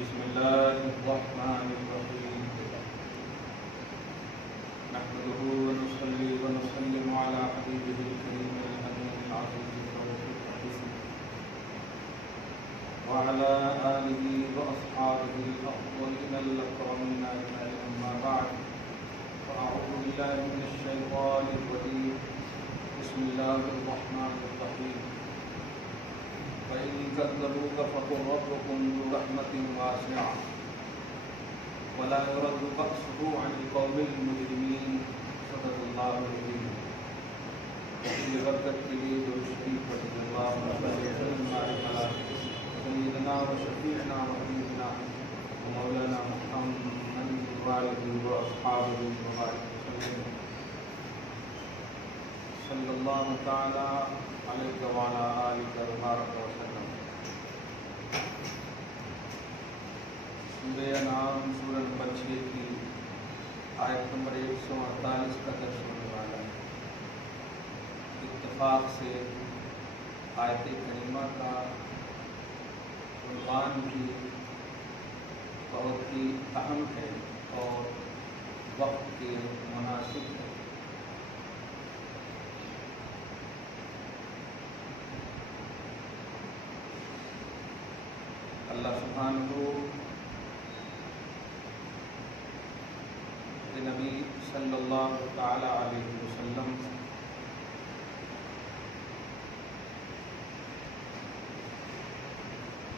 بسم الله الرحمن الرحيم نحمده ونصلي ونسلم على حبيبه الكريم الأمين العزيز الرؤوف الرحيم وعلى آله وأصحابه الأفضلين الأكرمين أجمعين أما بعد فأعوذ بالله من الشيطان الرجيم بسم الله الرحمن الرحيم فإن كذبوك فقل ربكم ذو رحمة واسعة ولا يرد بأسه عن القوم المجرمين صدق الله العظيم وفي بركة كليل الشريف رضي الله عنه على سيدنا وشفيعنا وحبيبنا ومولانا محمد وآله وأصحابه وبارك وسلم صلى الله تعالى عليك وعلى آلك وبارك وسلم. سورہ انعام سورہ نمبر 6 کی آیت نمبر 148 کا درس ہونے والا ہے. اتفاق سے آیت کریمہ کا عنوان بھی بہت ہی اہم ہے اور وقت کے مناسب ہے. اللہ سبحانہ کے نبی صلی اللہ تعالی علیہ وسلم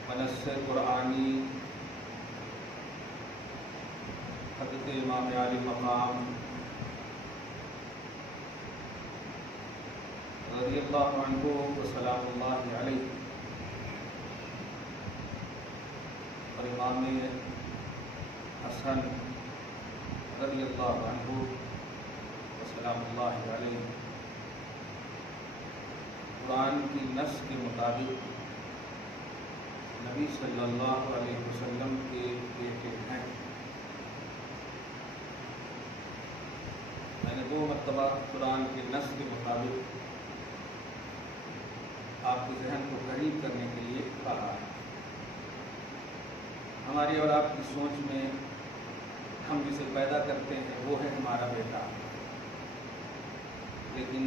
بنص قرآنی حضرت امام علی مقام رضی اللہ عنہ وسلام اللہ علیہ اور امام حسن رضی اللہ عنہ وسلام اللہ علیہ قرآن کی نص کے مطابق نبی صلی اللہ علیہ وسلم کے بیٹے ہیں. میں نے 2 مرتبہ قرآن کے نص کے مطابق آپ کے ذہن کو قریب کرنے کے لیے کہا ہے. ہماری اور آپ کی سوچ میں ہم جسے پیدا کرتے ہیں وہ ہے ہمارا بیٹا، لیکن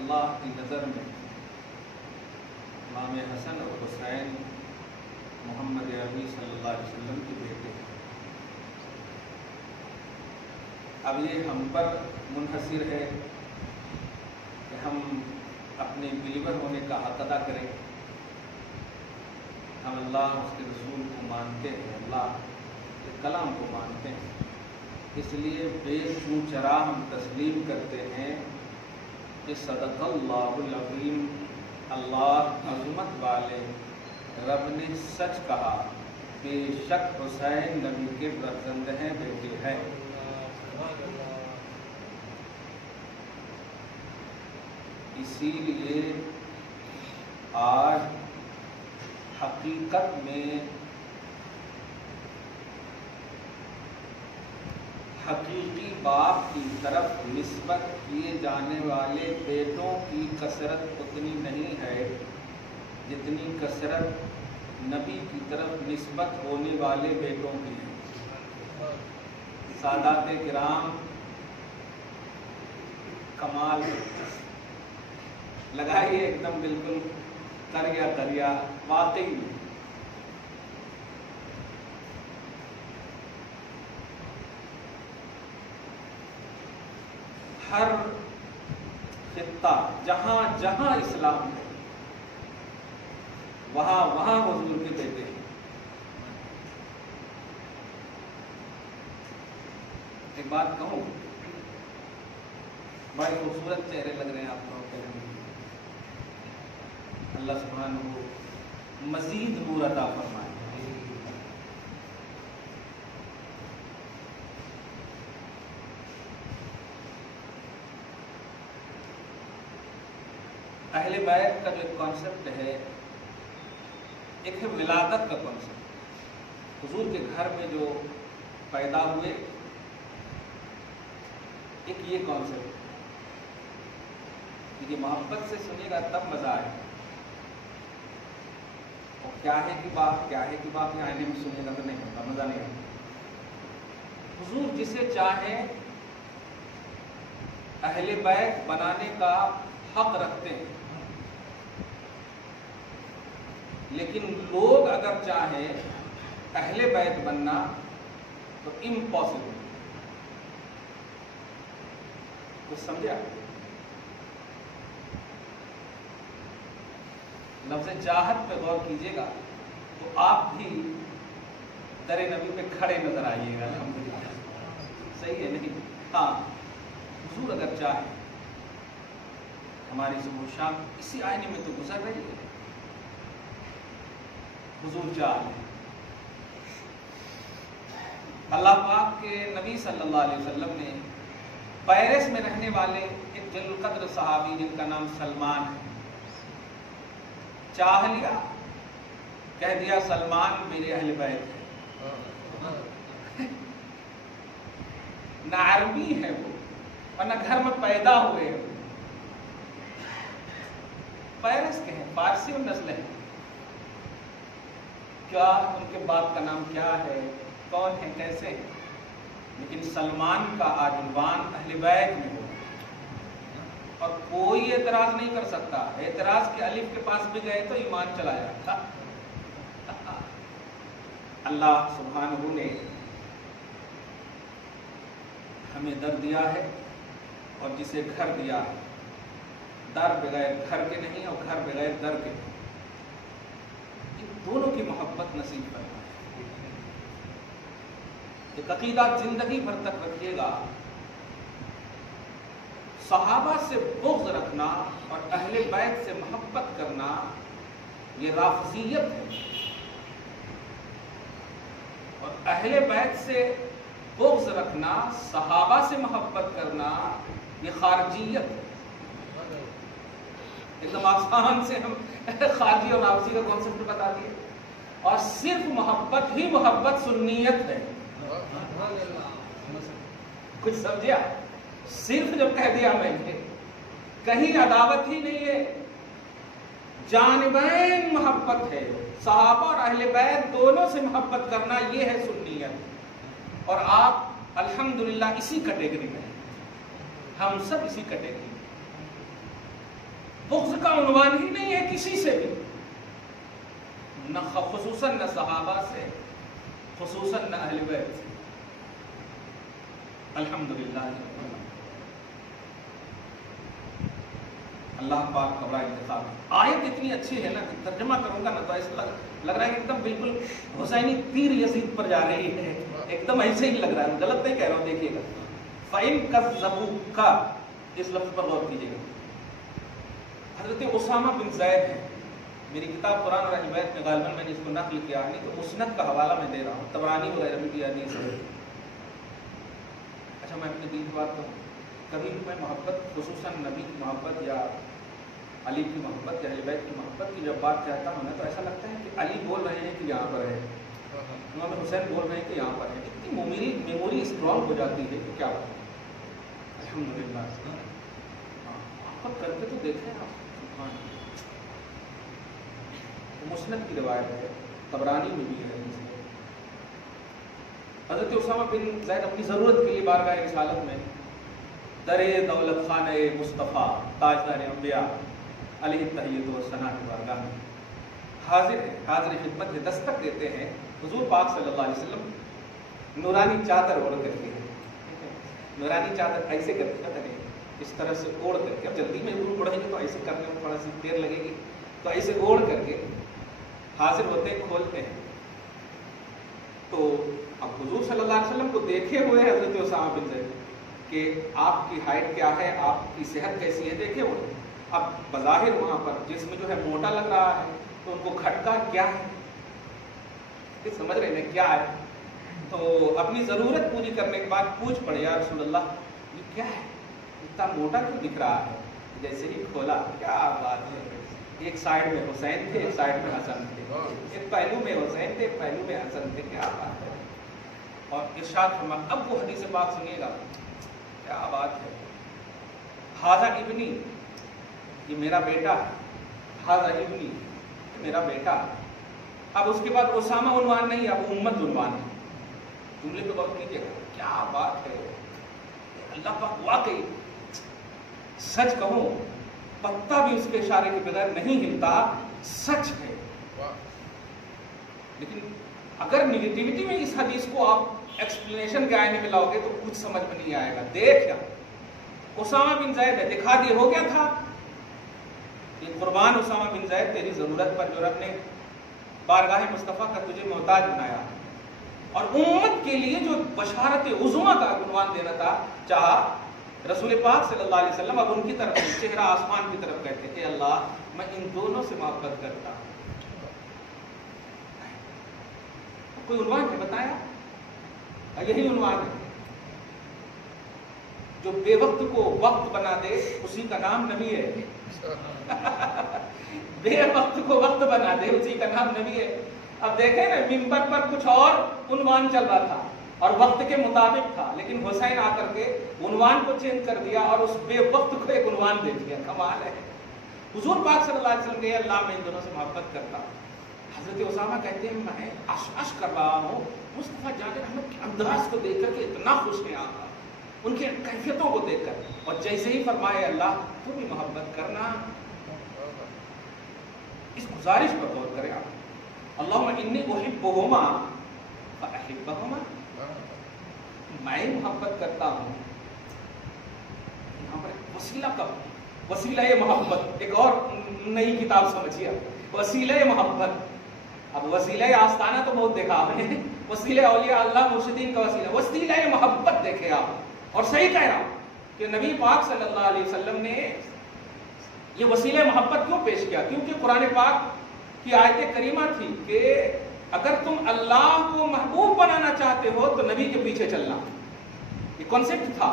اللہ کی نظر میں امام حسن اور حسین محمد عربی صلی اللہ علیہ وسلم کے بیٹے ہیں. اب یہ ہم پر منحصر ہے کہ ہم اپنے بلیور ہونے کا حق ادا کریں. ہم اللہ اس کے رسول کو مانتے ہیں، اللہ کے کلام کو مانتے ہیں، اس لیے بے چوں چرا ہم تسلیم کرتے ہیں کہ صدق اللہ العظیم، اللہ عظمت والے رب نے سچ کہا، بے شک حسین نبی کے فرزند ہیں، بیٹے ہیں. اسی لیے آج حقیقت میں حقیقی باپ کی طرف نسبت کیے جانے والے بیٹوں کی کثرت اتنی نہیں ہے جتنی کثرت نبی کی طرف نسبت ہونے والے بیٹوں کی ہے. سادات کرام کمال لگائیے ایک دم بالکل کریا واقعی میں ہر خطہ جہاں جہاں اسلام ہے وہاں وہاں حضور کے بیٹے ہیں. ایک بات کہوں، بڑے خوبصورت چہرے لگ رہے ہیں آپ لوگوں کے. اللہ سبحانہ کو مزید نور عطا فرمائے. اہل بیت کا جو ایک کانسیپٹ ہے، ایک ہے ولادت کا کانسیپٹ. حضور کے گھر میں جو پیدا ہوئے، ایک یہ کانسیپٹ. یہ محبت سے سنیے گا تب مزہ آئے. کیا ہے کہ بات یہ آئینے میں سننے کا تو نہیں ہوتا، مزہ نہیں آتا۔ حضور جسے چاہے اہل بیت بنانے کا حق رکھتے ہیں، لیکن لوگ اگر چاہیں اہل بیت بننا تو امپاسبل۔ کچھ سمجھا؟ لفظ چاہت پہ غور کیجیے گا تو آپ بھی در نبی پہ کھڑے نظر آئیے گا۔ الحمدللہ، صحیح ہے نہیں؟ ہاں، حضور اگر چاہے، ہماری صبح و شام اسی آئینے میں تو گزر رہی ہے، حضور چاہے۔ اللہ پاک کے نبی صلی اللہ علیہ وسلم نے پیرس میں رہنے والے ایک جلیل القدر صحابی جن کا نام سلمان ہے، چاہ لیا، کہہ دیا سلمان میرے اہل بیت ہے۔ نہ عربی ہے وہ اور نہ گھر میں پیدا ہوئے ہیں، پیرس کے ہیں، فارسی اور نسل ہے۔ کیا ان کے باپ کا نام کیا ہے، کون ہے، کیسے ہے، لیکن سلمان کا آج عنوان اہل بیت میں ہو، اور کوئی اعتراض نہیں کر سکتا۔ اعتراض کے الف کے پاس بھی گئے تو ایمان چلا جاتا۔ اللہ سبحانہ نے ہمیں در دیا ہے اور جسے گھر دیا ہے، در بغیر گھر کے نہیں اور گھر بغیر در کے نہیں، ان دونوں کی محبت نصیب کرنا ہے۔ یہ عقیدہ زندگی بھر تک رکھیے گا۔ صحابہ سے بغض رکھنا اور اہل بیت سے محبت کرنا یہ رافضیت ہے، اور اہل بیت سے بغض رکھنا، صحابہ سے محبت کرنا یہ خارجیت ہے۔ ایک دم آسان سے ہم خارجی اور رافضی کا کانسیپٹ بتا دیے، اور صرف محبت ہی محبت سنیت ہے۔ کچھ سمجھا؟ صرف جب کہہ دیا میں نے، کہیں عداوت ہی نہیں ہے، جانبین محبت ہے۔ صحابہ اور اہل بیت دونوں سے محبت کرنا یہ ہے سنیت، اور آپ الحمدللہ اسی کیٹیگری میں ہیں، ہم سب اسی کیٹیگری میں۔ بغض کا عنوان ہی نہیں ہے کسی سے بھی، نہ خصوصاً نہ صحابہ سے، خصوصاً نہ اہل بیت سے، الحمدللہ۔ اللہ پاک کا بڑا انتخاب ہے۔ آیت اتنی اچھی ہے نا کہ ترجمہ کروں گا نا تو ایسا لگ رہا ہے کہ ایک دم بالکل حسینی تیر یزید پر جا رہی ہے، ایک دم ایسے ہی لگ رہا ہے، غلط نہیں کہہ رہا ہوں، دیکھیے گا۔ فَإِن كَذَّبُوكَ، اس لفظ پر غور کیجیے گا۔ حضرت اسامہ بن زید ہے، میری کتاب قرآن اور اہل بیت میں غالباً میں نے اس کو نقل کیا، نہیں تو مسند کا حوالہ میں دے رہا ہوں، طبرانی وغیرہ بھی کی حدیث ہے۔ اچھا، میں اپنے دین کی بات کروں، کبھی بھی میں محبت، خصوصاً نبی کی محبت یا علی کی محبت یا اہل بیت کی محبت کی جب بات کہتا ہوں نا تو ایسا لگتا ہے کہ علی بول رہے ہیں کہ یہاں پر ہے، امام حسین بول رہے ہیں کہ یہاں پر ہے، اتنی میموری اسٹرانگ ہو جاتی ہے کہ کیا بات ہے۔ الحمدللہ، آپ کر کے تو دیکھیں آپ، مسند کی روایت ہے، طبرانی میں بھی ہے۔ حضرت اسامہ بن زید اپنی ضرورت کے لیے بارگاہ رسالت میں در دولت خانہ مصطفیٰ تاجدار انبیاء علیہ التحیۃ والثناء کی بارگاہ میں حاضر ہے، حاضر خدمت ہے، دستک دیتے ہیں۔ حضور پاک صلی اللہ علیہ وسلم نورانی چادر اوڑھ کر کے، نورانی چادر ایسے کر کے پتہ نہیں اس طرح سے اوڑھ کر کے، اب جلدی میں اوڑھیں گے تو ایسے کرنے میں تھوڑا سی دیر لگے گی، تو ایسے اوڑھ کر کے حاضر ہوتے ہیں، کھولتے ہیں تو اب حضور صلی اللہ علیہ وسلم کو دیکھے ہوئے حضرت اسامہ بن زید کہ آپ کی ہائٹ کیا ہے، آپ کی صحت کیسی ہے، دیکھے ہوئے۔ اب بظاہر وہاں پر جسم جو ہے موٹا لگ رہا ہے تو ان کو کھٹکا کیا ہے، سمجھ رہے ہیں کیا ہے، تو اپنی ضرورت پوری کرنے کے بعد پوچھ پڑے یا رسول اللہ یہ کیا ہے، اتنا موٹا کیوں دکھ رہا ہے؟ جیسے ہی کھولا، کیا بات ہے، ایک سائڈ میں حسین تھے، ایک سائڈ میں حسن تھے، ایک پہلو میں حسین تھے، ایک پہلو میں حسن تھے، کیا بات ہے۔ اور ارشاد فرما، اب وہ حدیث پاک سنیے گا، کیا بات ہے۔ ھذا ابنی، یہ میرا بیٹا ہے، ھذا ابنی، یہ میرا بیٹا ہے۔ اب اس کے بعد اسامہ عنوان نہیں، اب امت عنوان ہے. جملے تو غور کیجیے گا، کیا بات ہے. اللہ پاک واقعی سچ کہوں پتا بھی اس کے اشارے کے بغیر نہیں ہلتا، سچ ہے. لیکن اگر نیگیٹیوٹی میں اس حدیث کو آپ ایکسپلینیشن کے آئینے میں لاؤ گے تو کچھ سمجھ میں نہیں آئے گا. دیکھ کیا اسامہ بن زید ہے، دکھا دیا ہو گیا تھا کہ قربان اسامہ بن زید تیری ضرورت پر جو رب نے بارگاہ مصطفیٰ کا تجھے محتاج بنایا، اور امت کے لیے جو بشارت عظمیٰ کا عنوان دینا تھا چاہا. رسول پاک صلی اللہ علیہ وسلم اب ان کی طرف چہرہ آسمان کی طرف کہتے کہ اللہ میں ان دونوں سے محبت کرتا ہوں. کوئی عنوان ہے بتایا؟ یہی عنوان ہے. جو بے وقت کو وقت بنا دے اسی کا نام نبی ہے. بے وقت کو وقت بنا دے اسی کا نام نبی ہے. اب دیکھیں نا ممبر پر کچھ اور عنوان چل رہا تھا اور وقت کے مطابق تھا، لیکن حسین آ کر کے عنوان کو چینج کر دیا اور اس بے وقت کو ایک عنوان دے دیا. کمال ہے. حضور پاک صلی اللہ علیہ وسلم کہ اللہ میں ان دونوں سے محبت کرتا ہوں. حضرت اسامہ کہتے ہیں میں عش کر رہا ہوں مصطفیٰ جان رحمت کے انداز کو دیکھ کر کے اتنا خوش ہیں آقا، ان کی کیفیتوں کو دیکھ کر. اور جیسے ہی فرمائے اللہ تو بھی محبت کرنا. اس گزارش پر غور کریں آپ. اللہم انی احبہما فاحبہما، میں محبت کرتا ہوں. یہاں پر وسیلہ کا وسیلہ محبت ایک اور نئی کتاب سمجھیے. وسیلہ محبت. اب وسیلہ آستانہ تو بہت دیکھا آپ نے، وسیلہ اولیاء اللہ مرشدین کا وسیلہ. وسیلہ محبت دیکھے آپ. اور صحیح کہہ رہا کہ نبی پاک صلی اللہ علیہ وسلم نے یہ وسیلہ محبت کیوں پیش کیا؟ کیونکہ قرآن پاک کی آیت کریمہ تھی کہ اگر تم اللہ کو محبوب بنانا چاہتے ہو تو نبی کے پیچھے چلنا. یہ کانسیپٹ تھا.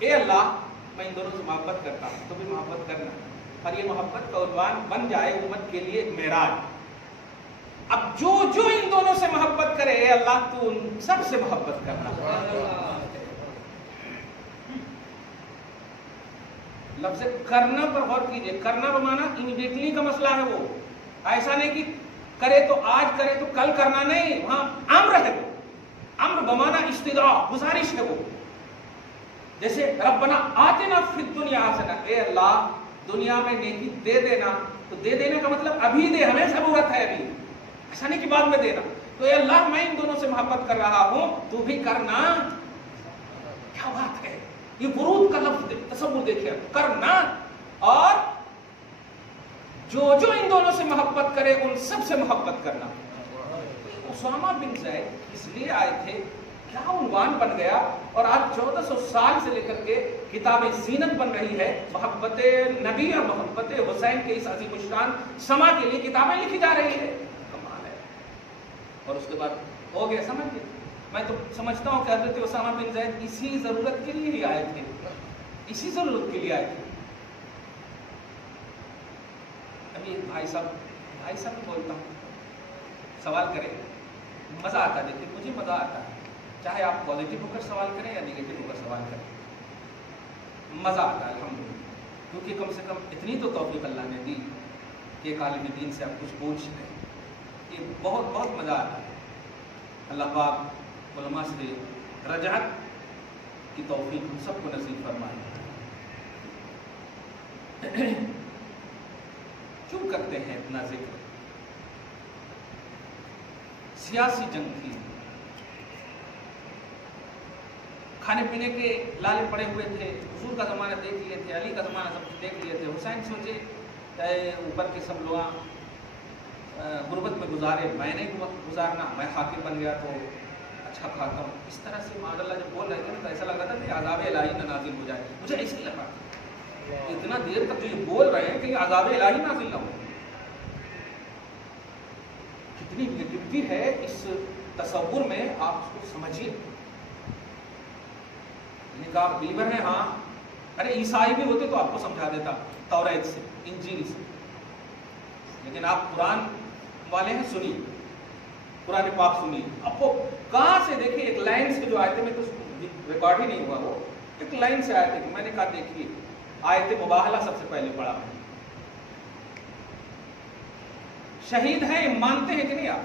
اے اللہ میں ان دونوں سے محبت کرتا ہوں تو بھی محبت کرنا. اور یہ محبت کا عنوان بن جائے امت کے لیے ایک معراج. اب جو ان دونوں سے محبت کرے اے اللہ تو ان سب سے محبت کرنا. لفظ کرنا پر غور کیجئے. کرنا بمانا امیڈیٹلی کا مسئلہ ہے. وہ ایسا نہیں کہ کرے تو آج کرے تو کل کرنا نہیں. وہاں امر ہے. وہ امر بمانا استدعاء، گزارش ہے. وہ جیسے ربنا آتنا فی الدنیا حسنہ، اے اللہ دنیا میں نیکی دے دینا. تو دے دینے کا مطلب ابھی دے، ہمیں ضرورت ہے ابھی، ایسا نہیں کہ بعد میں دینا. تو اے اللہ میں ان دونوں سے محبت کر رہا ہوں تو بھی کرنا. کیا بات ہے. یہ ورود کا لفظ تصور دیکھیں. کرنا اور جو ان دونوں سے محبت کرے ان سب سے محبت کرنا. اسامہ بن زید اس لیے آئے تھے، کیا عنوان بن گیا. اور آج 1400 سال سے لے کر کے کتاب زینت بن رہی ہے. محبت نبی اور محبت حسین کے اس عظیم الشان سما کے لیے کتابیں لکھی جا رہی ہے. کمال ہے. اور اس کے بعد ہو گیا. سمجھ گئے. میں تو سمجھتا ہوں کہ حضرت اسامہ بن زید اسی ضرورت کے لیے ہی آئے تھے. اسی ضرورت کے لیے آئے تھے. ابھی بھائی صاحب بولتا ہوں، سوال کریں مزہ آتا ہے. دیکھیں مجھے مزہ آتا ہے، چاہے آپ پازیٹیو ہو کر سوال کریں یا نیگیٹو ہو کر سوال کریں، مزہ آتا ہے الحمدللہ. کیونکہ کم سے کم اتنی تو توفیق اللہ نے دی کہ ایک عالم دین سے آپ کچھ پوچھ سکیں. یہ بہت بہت مزہ آتا ہے. اللہ پاک علماء سے رجعت کی توفیق ہم سب کو نصیب فرمائے. کیوں کرتے ہیں اتنا ذکر؟ سیاسی جنگ تھی، کھانے پینے کے لالے پڑے ہوئے تھے. حضور کا زمانہ دیکھ لیے تھے، علی کا زمانہ سب دیکھ لیے تھے. حسین سوچے اوپر کے سب لوگ غربت میں گزارے، میں نہیں گزارنا، میں حاکم بن گیا تو اچھا کھاتا ہوں. اس طرح سے معاذ اللہ جب بول رہے تھے تو ایسا لگ رہا تھا کہ عذاب الہی نہ نازل ہو جائے. مجھے ایسے ہی لگا اتنا دیر تک جو یہ بول رہے ہیں کہ عذاب الہی نازل نہ ہو. کتنی نگیٹیوٹی ہے اس تصور میں، آپ اس کو سمجھیے. کہا آپ بلیور ہیں؟ ہاں. ارے عیسائی بھی ہوتے تو آپ کو سمجھا دیتا توریت سے، انجیل سے. لیکن آپ قرآن والے ہیں، سنیے قرآن پاک سنیے. آپ کو کہاں سے دیکھیے ایک لائن سے جو آیتیں میں تو ریکارڈ ہی نہیں ہوا، وہ ایک لائن سے آیتیں کہ میں نے کہا دیکھیے آیت مباہلہ سب سے پہلے پڑھا. شہید ہیں مانتے ہیں کہ نہیں آپ؟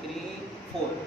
3, 4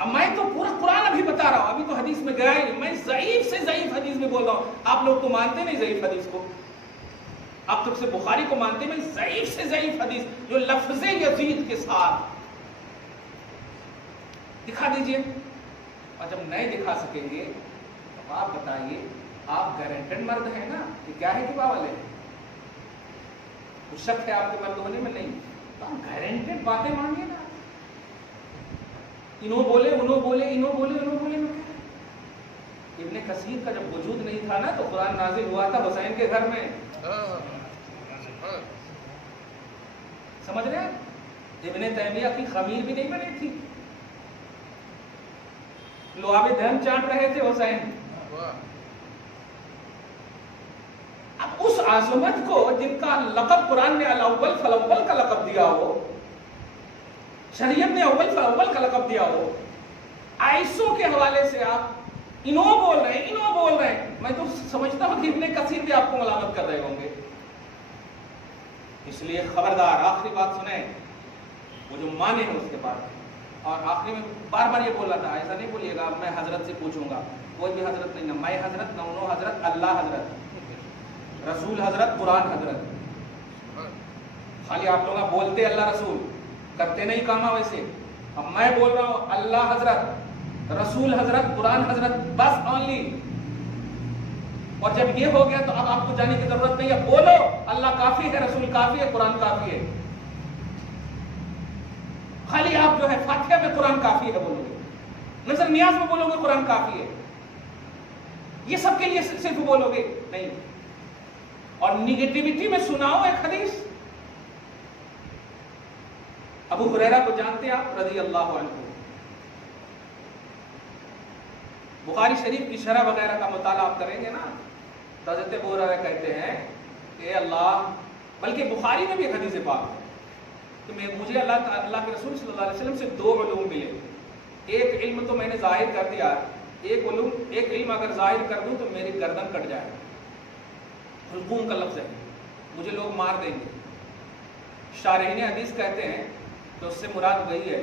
اب میں تو پورا قرآن ابھی بتا رہا ہوں، ابھی تو حدیث میں گیا ہی نہیں، میں ضعیف سے ضعیف حدیث میں بول رہا ہوں. آپ لوگ تو مانتے نہیں ضعیف حدیث کو، آپ تو صرف بخاری کو مانتے. میں ضعیف سے ضعیف حدیث جو لفظ یزید کے ساتھ دکھا دیجئے. اور جب نہیں دکھا سکیں گے تو آپ بتائیے، آپ گارنٹڈ مرد ہیں نا کہ کیا ہے کہ والے ہیں؟ کچھ شک ہے آپ کے مرد ہونے میں؟ نہیں. تو آپ گارنٹڈ باتیں مانگیے نا. انہوں بولے انہوں بولے انہوں بولے انہوں بولے میں کیا؟ ابن کثیر کا جب وجود نہیں تھا نا تو قرآن نازل ہوا تھا حسین کے گھر میں. سمجھ رہے ہیں؟ ابن تیمیہ کی خمیر بھی نہیں بنی تھی، لوہا پہ دھن چاٹ رہے تھے حسین. اب اس عظمت کو جن کا لقب قرآن نے الاول فالاول کا لقب دیا ہو، شریعت نے اول فالاول کا لقب دیا ہو، ایسوں کے حوالے سے آپ انہوں بول رہے ہیں انہوں بول رہے ہیں. میں تو سمجھتا ہوں کہ ابن کثیر بھی آپ کو ملامت کر رہے ہوں گے. اس لیے خبردار، آخری بات سنیں، وہ جو مانے ہیں اس کے بعد. اور آخری میں بار بار یہ بول رہا تھا، ایسا نہیں بولیے گا میں حضرت سے پوچھوں گا، کوئی بھی حضرت نہیں، نہ میں حضرت، نہ انہوں حضرت، اللہ حضرت، رسول حضرت، قرآن حضرت. خالی آپ لوگ بولتے اللہ رسول، کرتے نہیں کام ویسے. اب میں بول رہا ہوں اللہ حضرت، رسول حضرت، قرآن حضرت، بس اونلی. اور جب یہ ہو گیا تو اب آپ کو جانے کی ضرورت نہیں ہے. بولو اللہ کافی ہے، رسول کافی ہے، قرآن کافی ہے. خالی آپ جو ہے فاتحہ میں قرآن کافی ہے بولو گے، نظر نیاز میں بولو گے قرآن کافی ہے، یہ سب کے لیے صرف بولو گے نہیں. اور نیگیٹیوٹی میں سناؤ ایک حدیث. ابو ہریرہ کو جانتے ہیں آپ رضی اللہ عنہ؟ بخاری شریف کی شرح وغیرہ کا مطالعہ آپ کریں گے نا، حضرت ابو ہریرہ کہتے ہیں کہ اللہ، بلکہ بخاری میں بھی ایک حدیث پاک ہے کہ مجھے اللہ کے رسول صلی اللہ علیہ وسلم سے 2 علوم ملے. ایک علم تو میں نے ظاہر کر دیا، ایک علم اگر ظاہر کر دوں تو میری گردن کٹ جائے. حلقوم کا لفظ ہے، مجھے لوگ مار دیں گے. شارحین حدیث کہتے ہیں تو اس سے مراد وہی ہے.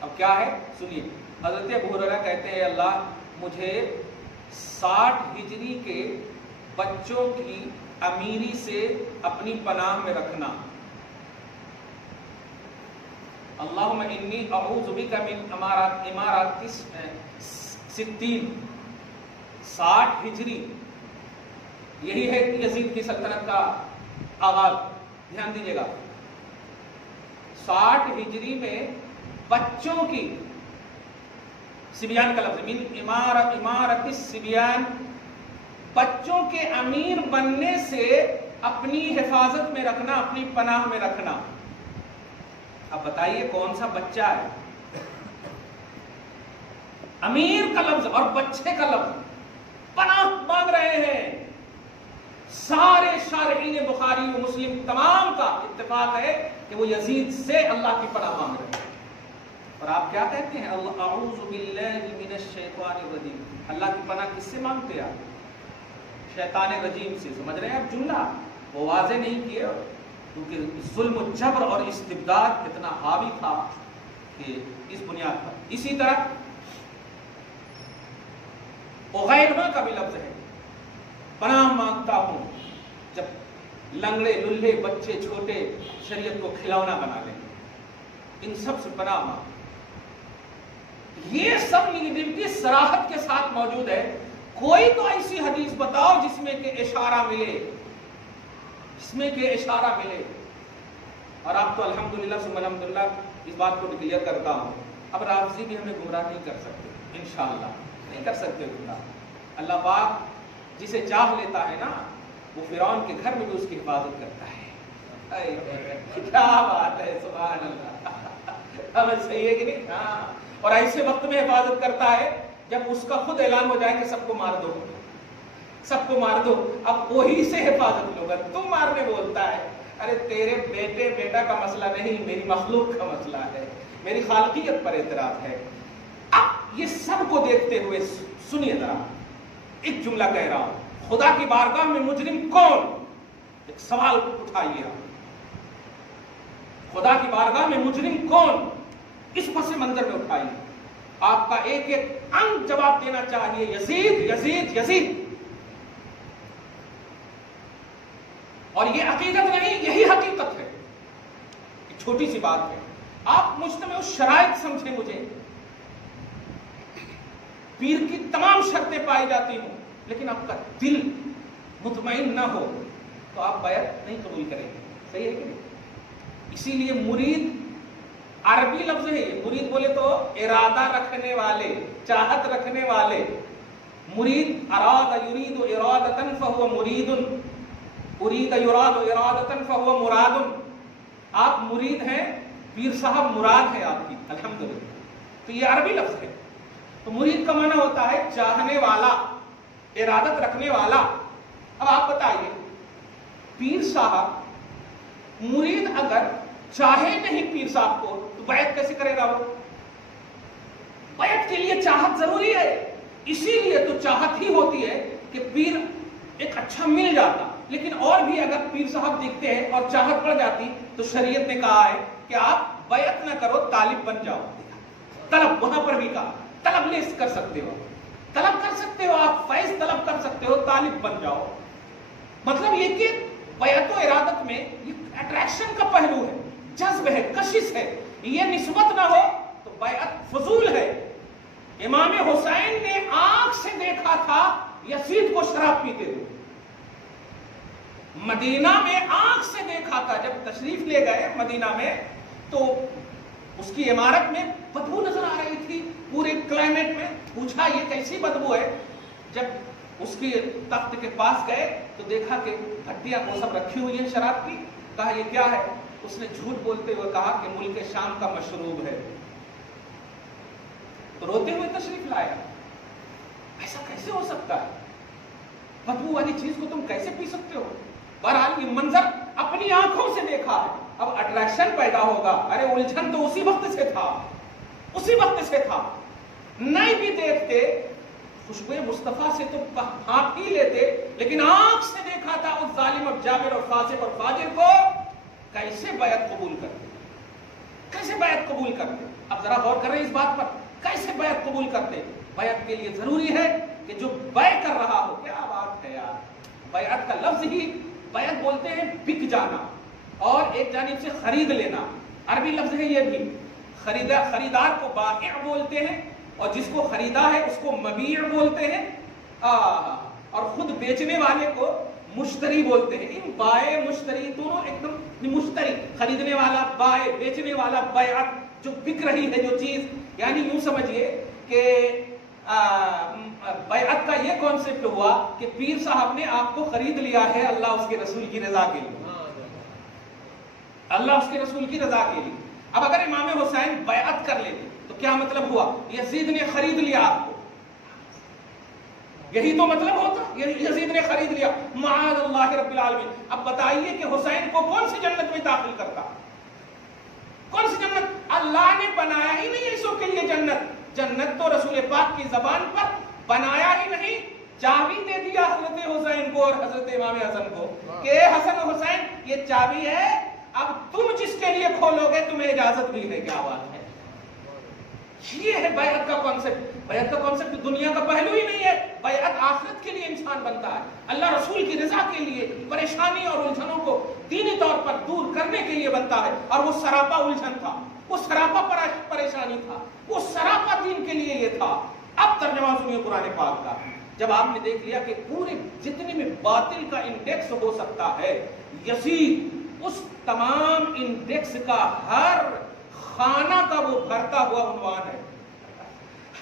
اب کیا ہے سنیے. حضرت ابو ہریرہ کہتے ہیں اللہ مجھے 60 ہجری کے بچوں کی امیری سے اپنی پناہ میں رکھنا. اللہم انی اعوذ بک من امارات 60 ہجری، یہی ہے یزید کی سلطنت کا آغاز. دھیان دیجیے گا، 60 ہجری میں بچوں کی، سبیان کا لفظ من امارت السبیان، بچوں کے امیر بننے سے اپنی حفاظت میں رکھنا، اپنی پناہ میں رکھنا. اب بتائیے کون سا بچہ ہے؟ امیر کا لفظ اور بچے کا لفظ، پناہ مانگ رہے ہیں. سارے شارحین بخاری و مسلم تمام کا اتفاق ہے کہ وہ یزید سے اللہ کی پناہ مانگ رہے ہیں. اور آپ کیا کہتے ہیں؟ اللہ اعوذ باللہ من الشیطان الرجیم. اللہ کی پناہ کس سے مانگتے ہیں؟ شیطان رجیم سے. سمجھ رہے ہیں آپ جملہ؟ وہ واضح نہیں کیے کیونکہ ظلم و جبر اور استبداد اتنا حاوی تھا کہ اس بنیاد پر. اسی طرح اغیرہ کا بھی لفظ ہے، پناہ مانگتا ہوں جب لنگڑے للے بچے چھوٹے شریعت کو کھلونا بنا لیں، ان سب سے پناہ مانگ. یہ سب نیگیٹیوٹی صراحت کے ساتھ موجود ہے. کوئی تو ایسی حدیث بتاؤ جس میں کہ اشارہ ملے، جس میں کہ اشارہ ملے. اور آپ تو الحمدللہ ثم الحمدللہ اس بات کو ڈکلیئر کرتا ہوں، اب رافضی بھی ہمیں گمراہ نہیں کر سکتے، انشاءاللہ نہیں کر سکتے گمراہ. اللہ پاک جسے چاہ لیتا ہے نا، وہ فرعون کے گھر میں بھی اس کی حفاظت کرتا ہے. کیا بات ہے، سبحان اللہ. اب صحیح ہے کہ نہیں؟ ہاں. اور ایسے وقت میں حفاظت کرتا ہے جب اس کا خود اعلان ہو جائے کہ سب کو مار دو، سب کو مار دو. اب وہی سے حفاظت لوگا، تو مارنے بولتا ہے. ارے تیرے بیٹا کا مسئلہ نہیں، میری مخلوق کا مسئلہ ہے، میری خالقیت پر اعتراض ہے. اب یہ سب کو دیکھتے ہوئے سنیے ذرا، ایک جملہ کہہ رہا ہوں. خدا کی بارگاہ میں مجرم کون؟ ایک سوال اٹھائیے آپ. خدا کی بارگاہ میں مجرم کون؟ اس پس منظر میں اٹھائیے. آپ کا ایک ایک انگ جواب دینا چاہیے یزید یزید یزید. اور یہ عقیدت نہیں، یہی حقیقت ہے. ایک چھوٹی سی بات ہے، آپ مجتمع الشرائط سمجھیں. مجھے پیر کی تمام شرطیں پائی جاتی ہوں، لیکن آپ کا دل مطمئن نہ ہو تو آپ بیعت نہیں قبول کریں گے. صحیح ہے کہ نہیں؟ اسی لیے مرید عربی لفظ ہے. مرید بولے تو ارادہ رکھنے والے، چاہت رکھنے والے. مرید اراد یرید ارادۃ فہو مرید، ارید یراد ارادۃ فہو مراد. آپ مرید ہیں، پیر صاحب مراد ہے آپ کی، الحمدللہ. تو یہ عربی لفظ ہے. تو مرید کا معنی ہوتا ہے چاہنے والا، ارادت رکھنے والا. اب آپ بتائیے، پیر صاحب مرید اگر چاہے نہیں پیر صاحب کو تو بیعت کیسے کرے گا وہ؟ بیعت کے لیے چاہت ضروری ہے. اسی لیے تو چاہت ہی ہوتی ہے کہ پیر ایک اچھا مل جاتا. لیکن اور بھی اگر پیر صاحب دکھتے ہیں اور چاہت بڑھ جاتی تو شریعت نے کہا ہے کہ آپ بیعت نہ کرو، طالب بن جاؤ. طلب وہاں پر بھی کہا، طلب لے کر سکتے ہو، طلب کر سکتے ہو، آپ فیض طلب کر سکتے ہو، طالب بن جاؤ. مطلب یہ کہ بیعت و ارادت میں یہ اٹریکشن کا پہلو ہے، جذب ہے، کشش ہے. یہ نسبت نہ ہو تو بیعت فضول ہے. امام حسین نے آنکھ سے دیکھا تھا یزید کو شراب پیتے ہوئے، مدینہ میں آنکھ سے دیکھا تھا. جب تشریف لے گئے مدینہ میں تو اس کی عمارت میں بدبو نظر آ رہی تھی پورے کلائمیٹ میں. پوچھا یہ کیسی بدبو ہے؟ جب اس کی تخت کے پاس گئے تو دیکھا کہ بھٹیاں وہ سب رکھی ہوئی ہیں شراب کی. کہا یہ کیا ہے؟ اس نے جھوٹ بولتے ہوئے کہا کہ ملک شام کا مشروب ہے. تو روتے ہوئے تشریف لایا. ایسا کیسے ہو سکتا ہے؟ بدبو والی چیز کو تم کیسے پی سکتے ہو؟ بہرحال یہ منظر اپنی آنکھوں سے دیکھا ہے. اب اٹریکشن پیدا ہوگا. ارے الجھن تو اسی وقت سے تھا، اسی وقت سے تھا. نہیں بھی دیکھتے، خوشبو مصطفیٰ سے تو بھاپ ہی لیتے، لیکن آنکھ سے دیکھا تھا اس ظالم اور جابر اور فاسق اور فاجر کو. کیسے بیعت قبول کرتے؟ کیسے بیعت قبول کرتے؟ اب ذرا غور کر رہے ہیں اس بات پر. کیسے بیعت قبول کرتے؟ بیعت کے لیے ضروری ہے کہ جو بیع کر رہا ہو. کیا بات ہے یار! بیعت کا لفظ ہی، بیعت بولتے ہیں بک جانا اور ایک جانب سے خرید لینا. عربی لفظ ہے یہ بھی. خریدار کو بائع بولتے ہیں اور جس کو خریدا ہے اس کو مبیع بولتے ہیں، اور خود بیچنے والے کو مشتری بولتے ہیں. ان بائع مشتری دونوں ایک دم مشتری، خریدنے والا بائع، بیچنے والا بیعت، جو بک رہی ہے جو چیز. یعنی یوں سمجھیے کہ بیعت کا یہ کانسیپٹ ہوا کہ پیر صاحب نے آپ کو خرید لیا ہے اللہ اس کے رسول کی رضا کے لیے، اللہ اس کے رسول کی رضا کے لیے. اب اگر امام حسین بیعت کر لیتے تو کیا مطلب ہوا؟ یزید نے خرید لیا آپ کو. یہی تو مطلب ہوتا، یزید نے خرید لیا. معاذ اللہ رب العالمین. اب بتائیے کہ حسین کو کون سی جنت میں داخل کرتا؟ کون سی جنت؟ اللہ نے بنایا ہی نہیں اس کے لیے جنت. جنت تو رسول پاک کی زبان پر بنایا ہی نہیں، چابی دے دیا حضرت حسین کو اور حضرت امام حسن کو کہ حسن حسین یہ چابی ہے، اب تم جس کے لیے کھولو گے تمہیں اجازت بھی ہے. کیا بات ہے! یہ ہے بیعت کا کانسیپٹ. بیعت کا کانسیپٹ دنیا کا پہلو ہی نہیں ہے. بیعت آخرت کے لیے انسان بنتا ہے، اللہ رسول کی رضا کے لیے، پریشانی اور الجھنوں کو دینی طور پر دور کرنے کے لیے بنتا ہے. اور وہ سراپا الجھن تھا، وہ سراپا پریشانی تھا، وہ سراپا دین کے لیے یہ تھا. اب ترجمہ سنیے قرآن پاک کا. جب آپ نے دیکھ لیا کہ پورے جتنے میں باطل کا انڈیکس ہو سکتا ہے یزید، اس تمام انڈیکس کا ہر خانہ کا وہ بھرتا ہوا عنوان ہے.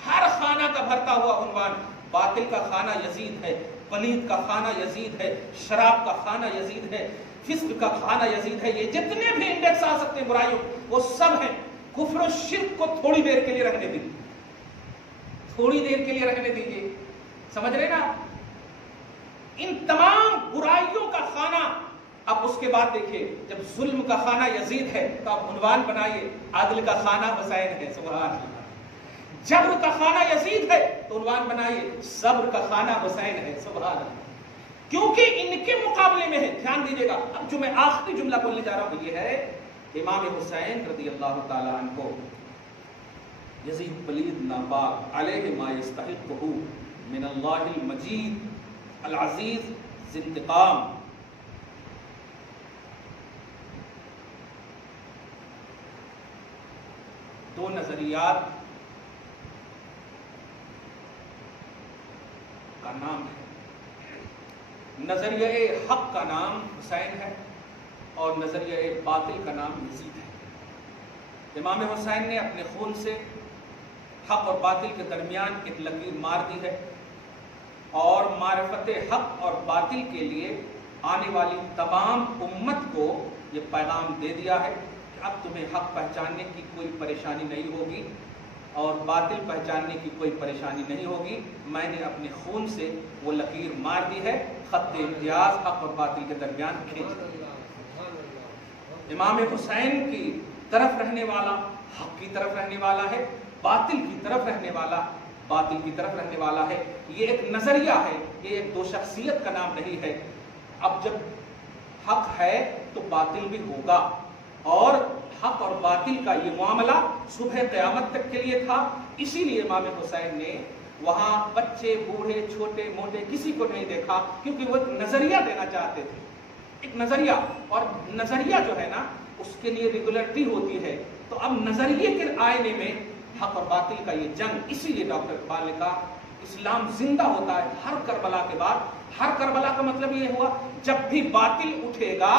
ہر خانہ کا بھرتا ہوا عنوان. باطل کا خانہ یزید ہے، پلید کا خانہ یزید ہے، شراب کا خانہ یزید ہے، فسق کا خانہ یزید ہے. یہ جتنے بھی انڈیکس آ سکتے ہیں برائیوں وہ سب ہیں. کفر و شرک کو تھوڑی دیر کے لیے رہنے دیجیے، تھوڑی دیر کے لیے رہنے دیجیے. سمجھ رہے نا؟ ان تمام برائیوں کا خانہ. اب اس کے بعد دیکھیے جب ظلم کا خانہ یزید ہے تو آپ عنوان بنائیے عدل کا خانہ حسین ہے. سبحان اللہ. جبر کا خانہ یزید ہے تو عنوان بنائیے صبر کا خانہ حسین ہے. سبحان اللہ. کیونکہ ان کے مقابلے میں ہے. دھیان دیجیے گا. اب جو میں آخری جملہ بولنے جا رہا ہوں یہ ہے امام حسین رضی اللہ تعالی عنہ یزید پلید ناپاک علیہ ما یستحقہ من اللہ المجید العزیز ذی انتقام۔ دو نظریات کا نام ہے، نظریہ حق کا نام حسین ہے اور نظریہ باطل کا نام یزید ہے۔ امام حسین نے اپنے خون سے حق اور باطل کے درمیان ایک لکیر مار دی ہے اور معرفت حق اور باطل کے لیے آنے والی تمام امت کو یہ پیغام دے دیا ہے کہ اب تمہیں حق پہچاننے کی کوئی پریشانی نہیں ہوگی اور باطل پہچاننے کی کوئی پریشانی نہیں ہوگی، میں نے اپنے خون سے وہ لکیر مار دی ہے، خط امتیاز حق اور باطل کے درمیان کھینچ دیا۔ امام حسین کی طرف رہنے والا حق کی طرف رہنے والا ہے، باطل کی طرف رہنے والا باطل کی طرف رہنے والا ہے۔ یہ ایک نظریہ ہے، یہ ایک دو شخصیت کا نام نہیں ہے۔ اب جب حق ہے تو باطل بھی ہوگا، اور حق اور باطل کا یہ معاملہ صبح قیامت تک کے لیے تھا۔ اسی لیے امام حسین نے وہاں بچے بوڑھے چھوٹے موٹے کسی کو نہیں دیکھا، کیونکہ وہ ایک نظریہ دینا چاہتے تھے، ایک نظریہ، اور نظریہ جو ہے نا اس کے لیے ریگولرٹی ہوتی ہے۔ تو اب نظریے کے آئینے میں حق اور باطل کا یہ جنگ، اسی لیے ڈاکٹر اقبال نے کہا اسلام زندہ ہوتا ہے ہر کربلا کے بعد۔ ہر کربلا کا مطلب یہ ہوا جب بھی باطل اٹھے گا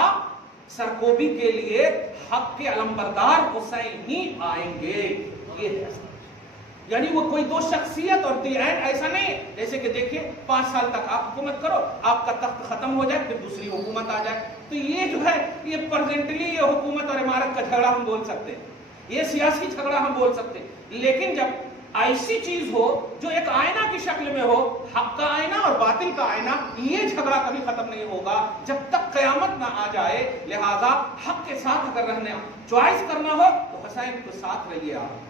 سرکوبی کے لیے حق کے علمبردار حسین ہی آئیں گے۔ یہ ہے یعنی وہ کوئی دو شخصیت اور دی اینڈ ایسا نہیں جیسے کہ دیکھیے 5 سال تک آپ حکومت کرو، آپ کا تخت ختم ہو جائے پھر دوسری حکومت آ جائے۔ تو یہ جو ہے یہ پریزنٹلی یہ حکومت اور عمارت کا جھگڑا ہم بول سکتے ہیں، یہ سیاسی جھگڑا ہم بول سکتے ہیں، لیکن جب ایسی چیز ہو جو ایک آئینہ کی شکل میں ہو، حق کا آئینہ اور باطل کا آئینہ، یہ جھگڑا کبھی ختم نہیں ہوگا جب تک قیامت نہ آ جائے۔ لہذا حق کے ساتھ اگر رہنے چوائس کرنا ہو تو حسین کے ساتھ رہیے، آپ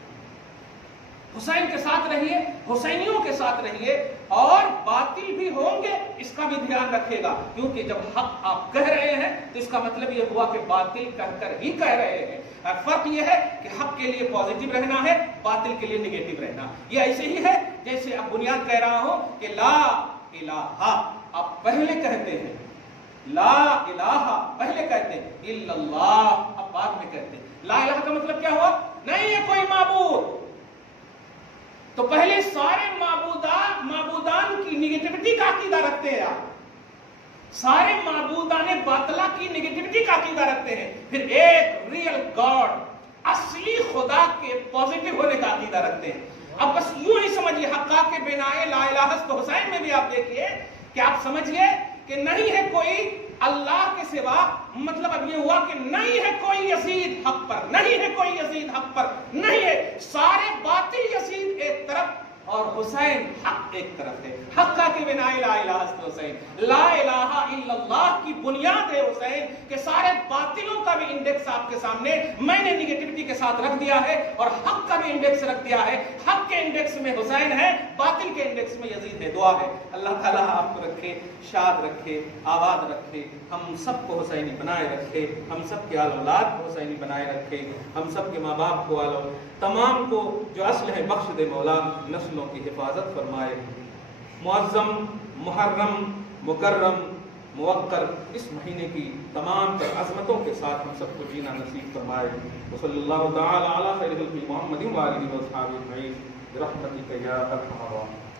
حسین کے ساتھ رہیے، حسینیوں کے ساتھ رہیے، اور باطل بھی ہوں گے اس کا بھی دھیان رکھے گا، کیونکہ جب حق آپ کہہ رہے ہیں تو اس کا مطلب یہ ہوا کہ باطل کہہ کر ہی کہہ رہے ہیں۔ فرق یہ ہے کہ حق کے لیے پازیٹیو رہنا ہے، باطل کے لیے نیگیٹو رہنا۔ یہ ایسے ہی ہے جیسے اب بنیاد کہہ رہا ہوں کہ لا الہ، آپ پہلے کہتے ہیں لا الہ، پہلے کہتے ہیں الا اللہ، اب بعد میں کہتے ہیں لا الہ کا مطلب کیا ہوا؟ نہیں ہے کوئی معبود، تو پہلے سارے معبودان کی نیگیٹیوٹی کا عقیدہ رکھتے ہیں آپ، سارے معبودان باطلہ کی نیگیٹیوٹی کا عقیدہ رکھتے ہیں، پھر ایک ریئل گاڈ اصلی خدا کے پازیٹیو ہونے کا عقیدہ رکھتے ہیں۔ اب بس یوں ہی سمجھیے حقا کے بنائے لا الہ تو حسین میں بھی آپ دیکھیے کہ آپ سمجھیے کہ نہیں ہے کوئی اللہ کے سوا، مطلب اب یہ ہوا کہ نہیں ہے کوئی یزید حق پر، نہیں ہے کوئی یزید حق پر، نہیں ہے، سارے باطل یزید ایک طرف اور حسین حق ایک طرف ہے۔ حق کا کے بنا لا الہ الا حسین، لا الہ الا اللہ کی بنیاد ہے حسین، کہ سارے باطلوں کا بھی انڈیکس آپ کے سامنے میں نے نیگیٹیوٹی کے ساتھ رکھ دیا ہے اور حق کا بھی انڈیکس رکھ دیا ہے۔ حق کے انڈیکس میں حسین ہے، باطل کے انڈیکس میں یزید ہے۔ دعا ہے اللہ تعالیٰ آپ کو رکھے، شاد رکھے، آباد رکھے، ہم سب کو حسینی بنائے رکھے، ہم سب کے آل اولاد کو حسینی بنائے رکھے، ہم سب کے ماں باپ کو تمام کو جو اصل ہے بخش دے مولا، نسلوں کی حفاظت فرمائے۔ معظم، محرم، مکرم، موقر اس مہینے کی تمام تر عظمتوں کے ساتھ ہم سب کو جینا نصیب فرمائے۔ وصلی اللہ تعالی علی خیر خلق محمد و آلہ و اصحابہ اجمعین برحمتک یا ارحم الراحمین۔